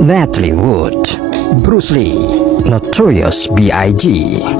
Natalie Wood, Bruce Lee, Notorious B.I.G.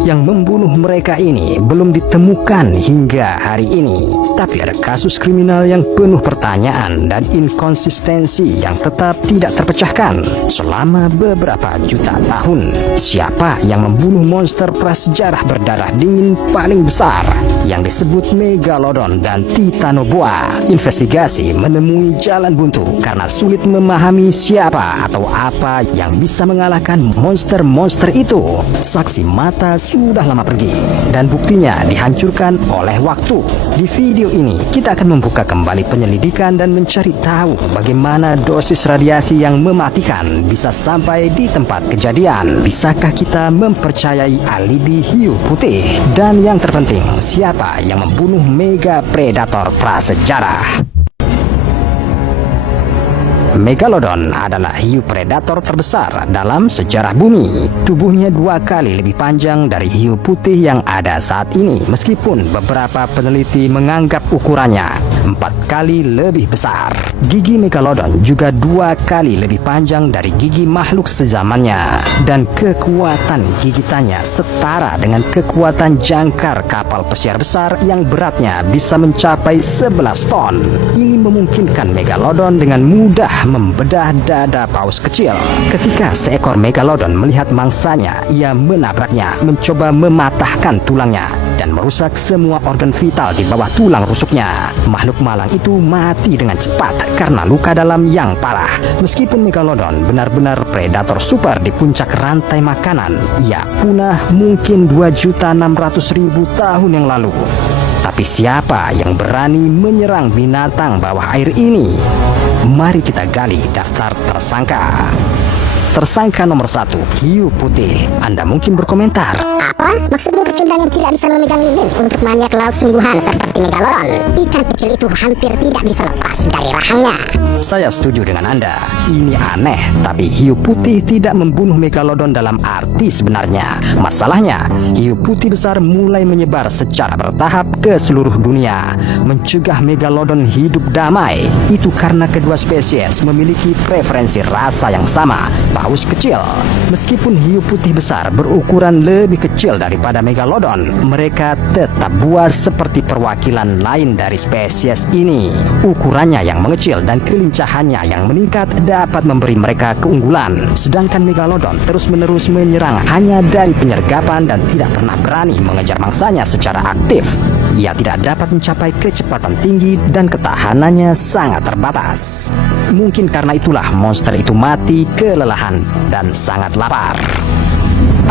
yang membunuh mereka ini belum ditemukan hingga hari ini. Tapi ada kasus kriminal yang penuh pertanyaan dan inkonsistensi yang tetap tidak terpecahkan selama beberapa juta tahun. Siapa yang membunuh monster prasejarah berdarah dingin paling besar yang disebut Megalodon dan Titanoboa? Investigasi menemui jalan buntu karena sulit memahami siapa atau apa yang bisa mengalahkan monster-monster itu. Saksi mata sudah lama pergi dan buktinya dihancurkan oleh waktu. Di video ini kita akan membuka kembali penyelidikan dan mencari tahu bagaimana dosis radiasi yang mematikan bisa sampai di tempat kejadian. Bisakah kita mempercayai alibi hiu putih? Dan yang terpenting, siapa yang membunuh mega predator prasejarah? Megalodon adalah hiu predator terbesar dalam sejarah bumi. Tubuhnya 2 kali lebih panjang dari hiu putih yang ada saat ini, meskipun beberapa peneliti menganggap ukurannya 4 kali lebih besar. Gigi Megalodon juga 2 kali lebih panjang dari gigi makhluk sezamannya, dan kekuatan gigitannya setara dengan kekuatan jangkar kapal pesiar besar yang beratnya bisa mencapai 11 ton. Ini memungkinkan Megalodon dengan mudah membedah dada paus kecil. Ketika seekor Megalodon melihat mangsanya, ia menabraknya, mencoba mematahkan tulangnya dan merusak semua organ vital di bawah tulang rusuknya. Makhluk malang itu mati dengan cepat karena luka dalam yang parah. Meskipun Megalodon benar-benar predator super di puncak rantai makanan, ia punah mungkin 2.600.000 tahun yang lalu. Tapi siapa yang berani menyerang binatang bawah air ini? Mari kita gali daftar tersangka. Tersangka nomor 1, hiu putih. Anda mungkin berkomentar, apa? Maksudmu pecundang yang tidak bisa memegang lilin untuk maniak laut sungguhan seperti Megalodon? Ikan kecil itu hampir tidak bisa lepas dari rahangnya. Saya setuju dengan Anda. Ini aneh, tapi hiu putih tidak membunuh Megalodon dalam arti sebenarnya. Masalahnya, hiu putih besar mulai menyebar secara bertahap ke seluruh dunia. Mencegah Megalodon hidup damai itu karena kedua spesies memiliki preferensi rasa yang sama, paus kecil. Meskipun hiu putih besar berukuran lebih kecil daripada Megalodon, mereka tetap buas seperti perwakilan lain dari spesies ini. Ukurannya yang mengecil dan kelincahannya yang meningkat dapat memberi mereka keunggulan. Sedangkan Megalodon terus-menerus menyerang hanya dari penyergapan dan tidak pernah berani mengejar mangsanya secara aktif. Ia tidak dapat mencapai kecepatan tinggi dan ketahanannya sangat terbatas. Mungkin karena itulah monster itu mati kelelahan dan sangat lapar.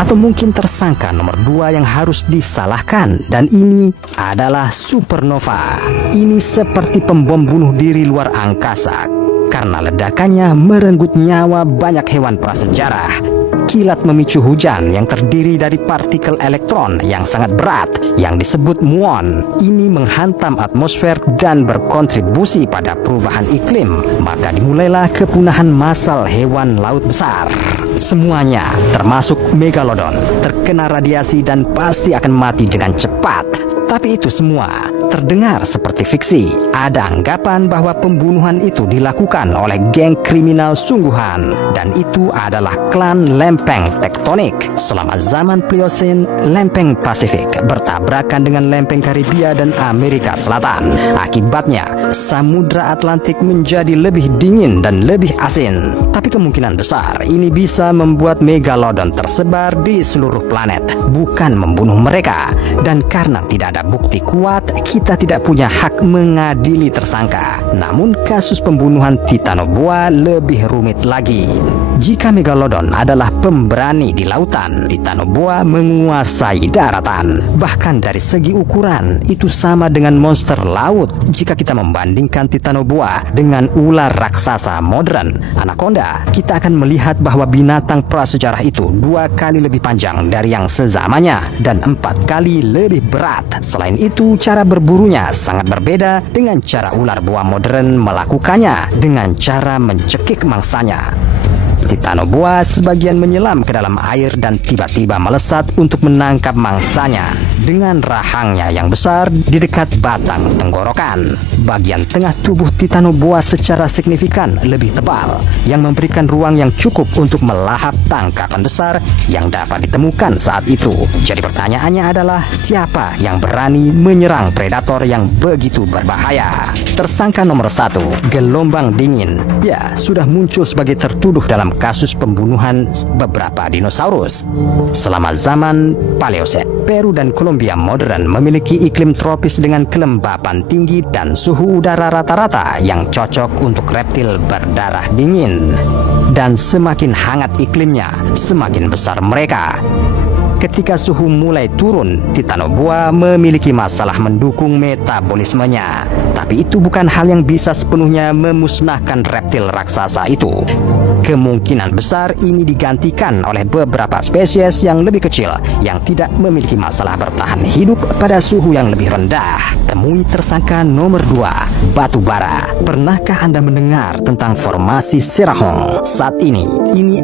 Atau mungkin tersangka nomor 2 yang harus disalahkan, dan ini adalah supernova. Ini seperti pembom bunuh diri luar angkasa karena ledakannya merenggut nyawa banyak hewan prasejarah. Kilat memicu hujan yang terdiri dari partikel elektron yang sangat berat yang disebut muon. Ini menghantam atmosfer dan berkontribusi pada perubahan iklim. Maka dimulailah kepunahan massal hewan laut besar. Semuanya, termasuk Megalodon, terkena radiasi dan pasti akan mati dengan cepat. Tapi itu semua terdengar seperti fiksi. Ada anggapan bahwa pembunuhan itu dilakukan oleh geng kriminal sungguhan, dan itu adalah klan lempeng tektonik. Selama zaman Pliocene, lempeng Pasifik bertabrakan dengan lempeng Karibia dan Amerika Selatan. Akibatnya, Samudra Atlantik menjadi lebih dingin dan lebih asin. Tapi kemungkinan besar ini bisa membuat Megalodon tersebar di seluruh planet, bukan membunuh mereka. Dan karena tidak ada bukti kuat, kita tidak punya hak mengadili tersangka. Namun kasus pembunuhan Titanoboa lebih rumit lagi. Jika Megalodon adalah pemberani di lautan, Titanoboa menguasai daratan. Bahkan dari segi ukuran, itu sama dengan monster laut. Jika kita membandingkan Titanoboa dengan ular raksasa modern, Anaconda, kita akan melihat bahwa binatang prasejarah itu 2 kali lebih panjang dari yang sezamannya dan 4 kali lebih berat. Selain itu, cara berburunya sangat berbeda dengan cara ular boa modern melakukannya dengan cara mencekik mangsanya. Titanoboa sebagian menyelam ke dalam air dan tiba-tiba melesat untuk menangkap mangsanya. dengan rahangnya yang besar di dekat batang tenggorokan. Bagian tengah tubuh titanoboa secara signifikan lebih tebal, yang memberikan ruang yang cukup untuk melahap tangkapan besar yang dapat ditemukan saat itu. Jadi pertanyaannya adalah, siapa yang berani menyerang predator yang begitu berbahaya? Tersangka nomor 1, gelombang dingin, ya sudah muncul sebagai tertuduh dalam kasus pembunuhan beberapa dinosaurus. Selama zaman Paleosen, Peru dan Kolombia modern memiliki iklim tropis dengan kelembapan tinggi dan suhu udara rata-rata yang cocok untuk reptil berdarah dingin. Dan semakin hangat iklimnya, semakin besar mereka. Ketika suhu mulai turun, titanoboa memiliki masalah mendukung metabolismenya. Tapi itu bukan hal yang bisa sepenuhnya memusnahkan reptil raksasa itu. Kemungkinan besar ini digantikan oleh beberapa spesies yang lebih kecil yang tidak memiliki masalah bertahan hidup pada suhu yang lebih rendah. Temui tersangka nomor 2, batu bara. Pernahkah Anda mendengar tentang formasi Cerrajón? Saat ini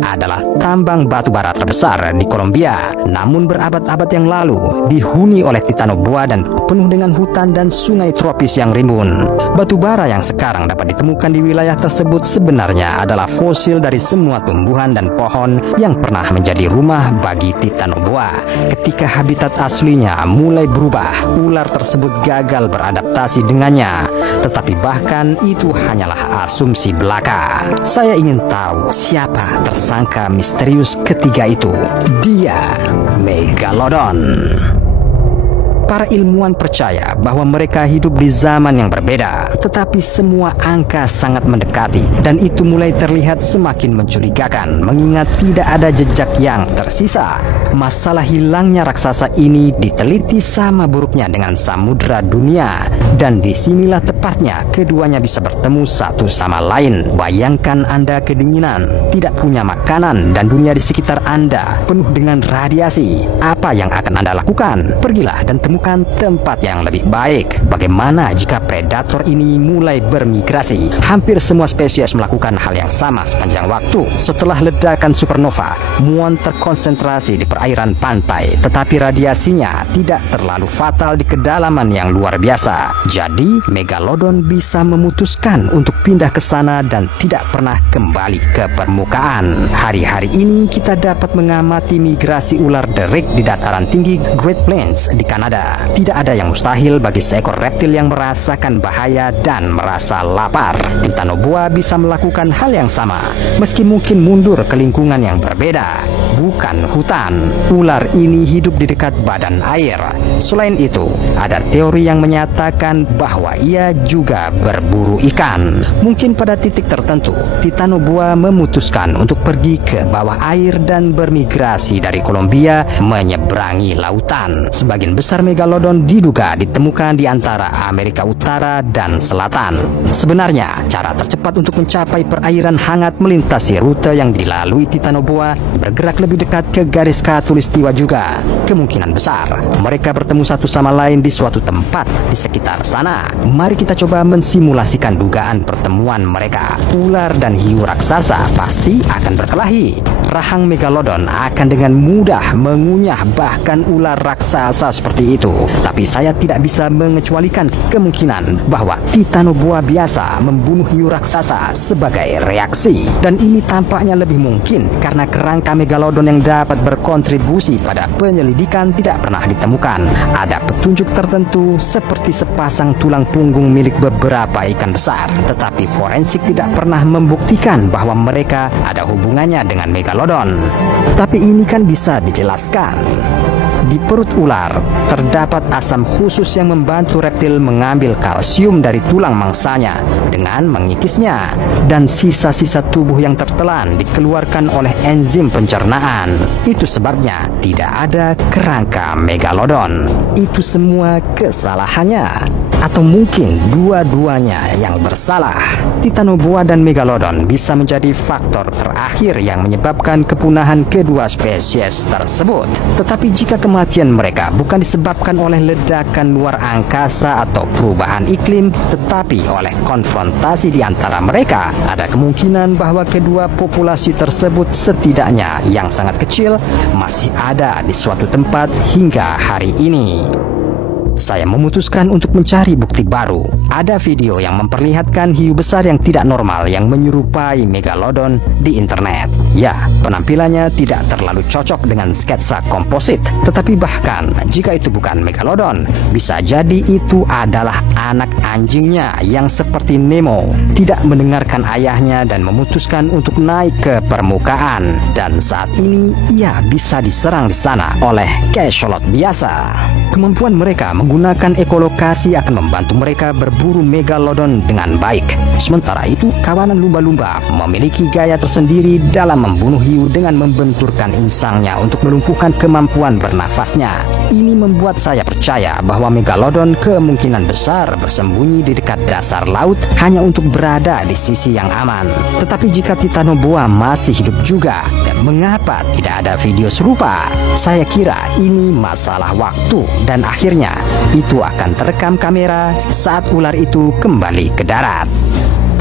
adalah tambang batu bara terbesar di Kolombia. Namun berabad-abad yang lalu dihuni oleh titanoboa dan penuh dengan hutan dan sungai tropis yang rimbun. Batu bara yang sekarang dapat ditemukan di wilayah tersebut sebenarnya adalah fosil dari semua tumbuhan dan pohon yang pernah menjadi rumah bagi titanoboa. Ketika habitat aslinya mulai berubah, ular tersebut gagal beradaptasi dengannya. Tetapi bahkan itu hanyalah asumsi belaka. Saya ingin tahu siapa tersangka misterius ketiga itu. Dia Megalodon. Para ilmuwan percaya bahwa mereka hidup di zaman yang berbeda, tetapi semua angka sangat mendekati, dan itu mulai terlihat semakin mencurigakan mengingat tidak ada jejak yang tersisa. Masalah hilangnya raksasa ini diteliti sama buruknya dengan samudra dunia, dan disinilah tepatnya keduanya bisa bertemu satu sama lain. Bayangkan Anda kedinginan, tidak punya makanan, dan dunia di sekitar Anda penuh dengan radiasi. Apa yang akan Anda lakukan? Pergilah dan temukan tempat yang lebih baik. Bagaimana jika predator ini mulai bermigrasi? Hampir semua spesies melakukan hal yang sama sepanjang waktu. Setelah ledakan supernova, muon terkonsentrasi di perairan pantai, tetapi radiasinya tidak terlalu fatal di kedalaman yang luar biasa. Jadi, Megalodon bisa memutuskan untuk pindah ke sana dan tidak pernah kembali ke permukaan. Hari-hari ini kita dapat mengamati migrasi ular derik di dataran tinggi Great Plains di Kanada. Tidak ada yang mustahil bagi seekor reptil yang merasakan bahaya dan merasa lapar. Titanoboa bisa melakukan hal yang sama, meski mungkin mundur ke lingkungan yang berbeda. Bukan hutan, ular ini hidup di dekat badan air. Selain itu, ada teori yang menyatakan bahwa ia juga berburu ikan. Mungkin pada titik tertentu, Titanoboa memutuskan untuk pergi ke bawah air dan bermigrasi dari Kolombia menyeberangi lautan. Sebagian besar Megalodon diduga ditemukan di antara Amerika Utara dan Selatan. Sebenarnya, cara tercepat untuk mencapai perairan hangat melintasi rute yang dilalui Titanoboa, bergerak lebih dekat ke garis khatulistiwa juga. Kemungkinan besar mereka bertemu satu sama lain di suatu tempat di sekitar sana. Mari kita coba mensimulasikan dugaan pertemuan mereka. Ular dan hiu raksasa pasti akan berkelahi. Rahang Megalodon akan dengan mudah mengunyah bahkan ular raksasa seperti itu. Tapi saya tidak bisa mengecualikan kemungkinan bahwa Titanoboa biasa membunuh hiu raksasa sebagai reaksi. Dan ini tampaknya lebih mungkin karena kerangka Megalodon yang dapat berkontribusi pada penyelidikan tidak pernah ditemukan. Ada petunjuk tertentu seperti sepasang tulang punggung milik beberapa ikan besar, tetapi forensik tidak pernah membuktikan bahwa mereka ada hubungannya dengan Megalodon. Tapi ini kan bisa dijelaskan. Di perut ular terdapat asam khusus yang membantu reptil mengambil kalsium dari tulang mangsanya dengan mengikisnya, dan sisa-sisa tubuh yang tertelan dikeluarkan oleh enzim pencernaan. Itu sebabnya tidak ada kerangka Megalodon. Itu semua kesalahannya. Atau mungkin dua-duanya yang bersalah? Titanoboa dan Megalodon bisa menjadi faktor terakhir yang menyebabkan kepunahan kedua spesies tersebut. Tetapi jika kematian mereka bukan disebabkan oleh ledakan luar angkasa atau perubahan iklim, tetapi oleh konfrontasi di antara mereka, ada kemungkinan bahwa kedua populasi tersebut setidaknya yang sangat kecil masih ada di suatu tempat hingga hari ini. Saya memutuskan untuk mencari bukti baru. Ada video yang memperlihatkan hiu besar yang tidak normal yang menyerupai Megalodon di internet. Ya, penampilannya tidak terlalu cocok dengan sketsa komposit. Tetapi bahkan jika itu bukan Megalodon, bisa jadi itu adalah anak anjingnya yang seperti Nemo, tidak mendengarkan ayahnya dan memutuskan untuk naik ke permukaan. Dan saat ini ia bisa diserang di sana oleh cachalot biasa. Kemampuan mereka menggunakan ekolokasi akan membantu mereka berburu Megalodon dengan baik. Sementara itu, kawanan lumba-lumba memiliki gaya tersendiri dalam membunuh hiu dengan membenturkan insangnya untuk melumpuhkan kemampuan bernafasnya. Ini membuat saya percaya bahwa Megalodon kemungkinan besar bersembunyi di dekat dasar laut hanya untuk berada di sisi yang aman. Tetapi jika Titanoboa masih hidup juga, dan mengapa tidak ada video serupa? Saya kira ini masalah waktu. Dan akhirnya itu akan terekam kamera saat ular itu kembali ke darat.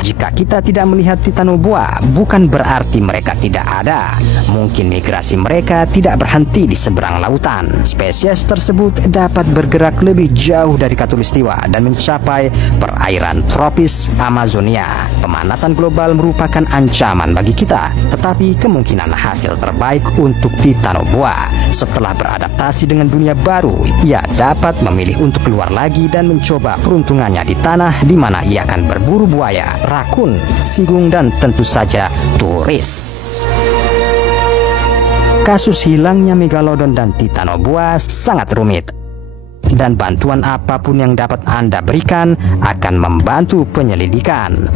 Jika kita tidak melihat Titanoboa, bukan berarti mereka tidak ada. Mungkin migrasi mereka tidak berhenti di seberang lautan. Spesies tersebut dapat bergerak lebih jauh dari Khatulistiwa dan mencapai perairan tropis Amazonia. Pemanasan global merupakan ancaman bagi kita, tetapi kemungkinan hasil terbaik untuk Titanoboa. Setelah beradaptasi dengan dunia baru, ia dapat memilih untuk keluar lagi dan mencoba peruntungannya di tanah di mana ia akan berburu buaya, rakun, sigung, dan tentu saja turis. Kasus hilangnya Megalodon dan Titanoboa sangat rumit, dan bantuan apapun yang dapat Anda berikan akan membantu penyelidikan.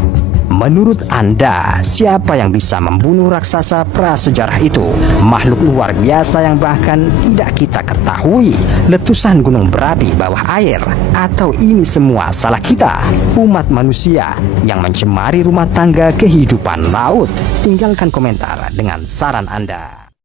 Menurut Anda, siapa yang bisa membunuh raksasa prasejarah itu? Makhluk luar biasa yang bahkan tidak kita ketahui? Letusan gunung berapi bawah air? Atau ini semua salah kita, umat manusia yang mencemari rumah tangga kehidupan laut? Tinggalkan komentar dengan saran Anda.